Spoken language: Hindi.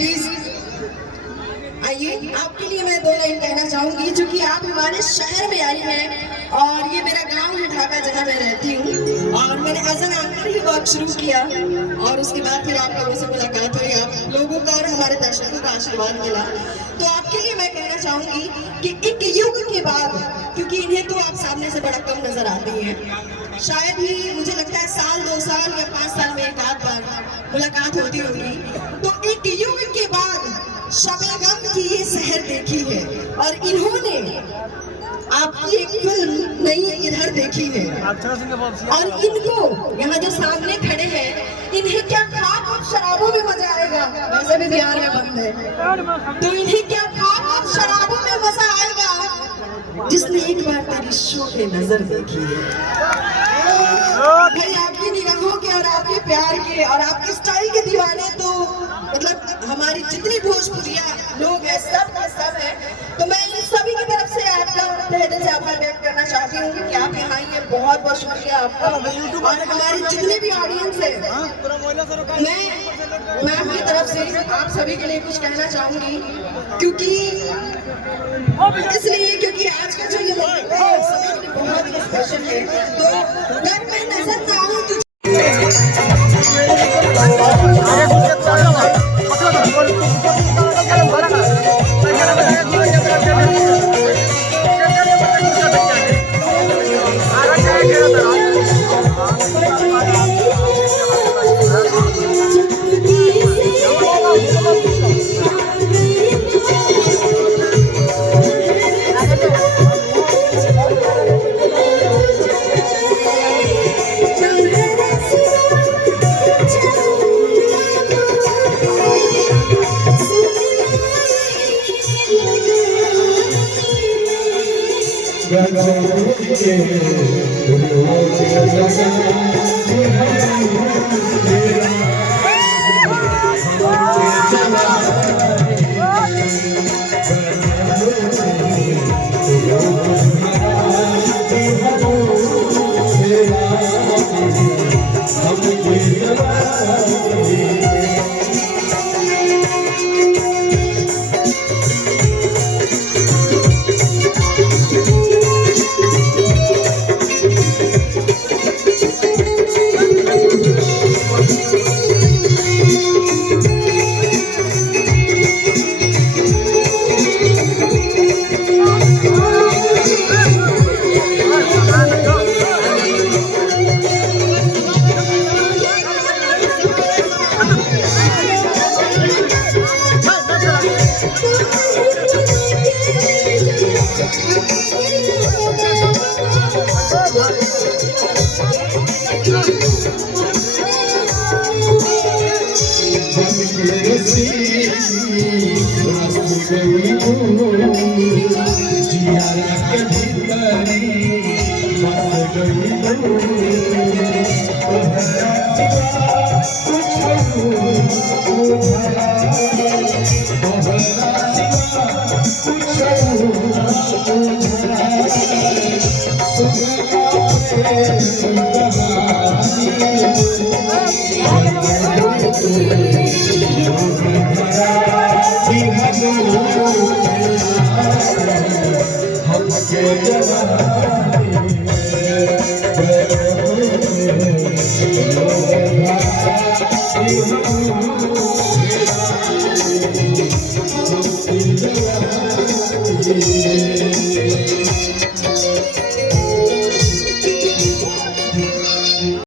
प्लीज आइए। आपके लिए मैं 2 लाइन कहना चाहूंगी, चूंकि आप हमारे शहर में आई हैं और ये मेरा गांव है ढाका, जहां मैं रहती हूँ, और मैंने अजन आकर ही वर्क शुरू किया और उसके बाद फिर आप लोगों से मुलाकात हुई, आप लोगों का और हमारे दर्शकों का आशीर्वाद मिला। तो आपके लिए मैं कहना चाहूंगी कि एक युग के बाद, क्योंकि इन्हें तो आप सामने से बड़ा कम नजर आती हैं, शायद ही मुझे लगता है साल 2 साल या 5 साल में एक आध बार मुलाकात होती होगी, तो एक युग के बाद शब-ए-गम की ये सहर देखी है और इन्होंने आपकी एक फिल्म नई इधर देखी है और इनको यहाँ जो सामने खड़े हैं, इन्हें क्या खाक और शराबों में मजा आएगा, वैसे भी बिहार में बंद है, तो इन्हें क्या खाक और शराबों में मजा आएगा जिसने एक बार तेरी शो पे नजर देखी है। भाई आपकी निगाहों के और आपके प्यार के और आपके स्टाइल के दीवाने तो मतलब हमारी जितनी भोजपुरिया लोग हैं सब हैं, तो मैं इन सभी की तरफ से आपका तहे दिल से आभार व्यक्त करना चाहती हूँ कि आप यहाँ आई हैं। बहुत बहुत शुक्रिया आपका और हमारी जितने भी ऑडियंस है, मैं अपनी तरफ से आप सभी के लिए कुछ कहना चाहूंगी, क्योंकि इसलिए क्योंकि आज का जो ये बहुत ही स्पेशल है। तो अगर मैं नजर ना आऊं तो